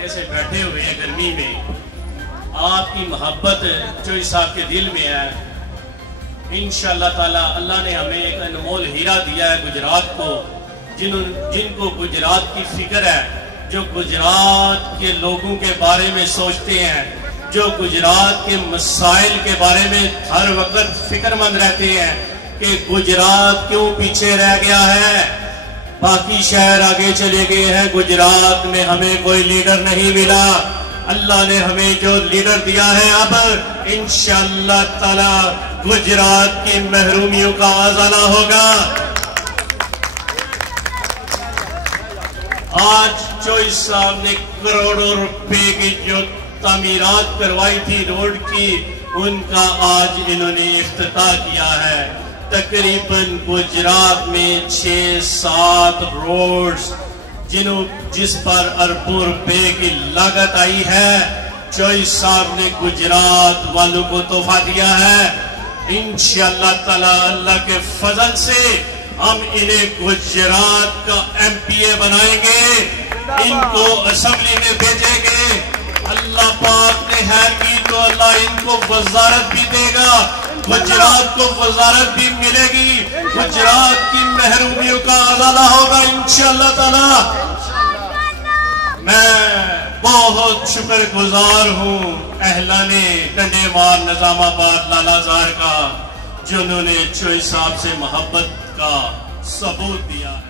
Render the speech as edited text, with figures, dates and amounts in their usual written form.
ایسے بیٹھے ہوئے ہیں گرمی میں، آپ کی محبت چوئی صاحب کے دل میں ہے۔ انشاءاللہ تعالی اللہ نے ہمیں ایک انمول ہیرا دیا ہے گجرات کو، جن کو گجرات کی فکر ہے، جو گجرات کے لوگوں کے بارے میں سوچتے ہیں، جو گجرات کے مسائل کے بارے میں ہر وقت فکر مند رہتے ہیں کہ گجرات کیوں پیچھے رہ گیا ہے، باقی شہر آگے چلے گئے ہیں، گجرات میں ہمیں کوئی لیڈر نہیں ملا۔ اللہ نے ہمیں جو لیڈر دیا ہے، اب انشاءاللہ تعالی گجرات کی محرومیوں کا ازالہ ہوگا۔ آج چوئی صاحب نے کروڑوں روپے کی جو تعمیرات کروائی تھی روڈ کی، ان کا آج انہوں نے افتتاح کیا ہے۔ تقریباً گجرات میں 6-7 روڈز جس پر اربوں روپے کی لاگت آئی ہے، چوئی صاحب نے گجرات والوں کو تحفہ دیا ہے۔ انشاءاللہ تعالی اللہ کے فضل سے ہم انہیں گجرات کا MP بنائیں گے، ان کو اسمبلی میں بھیجیں گے۔ اللہ پاک نے خیر کی تو اللہ ان کو وزارت بھی دے گا، گجرات کو وزارت بھی ملے گی، گجرات کی محرومیوں کا ازالہ ہوگا انشاءاللہ تعالی۔ میں بہت شکر گزار ہوں اہلان ٹنڈے مار نظام آباد لالہ زار کا، جنہوں نے چوئی صاحب سے محبت کا ثبوت دیا ہے۔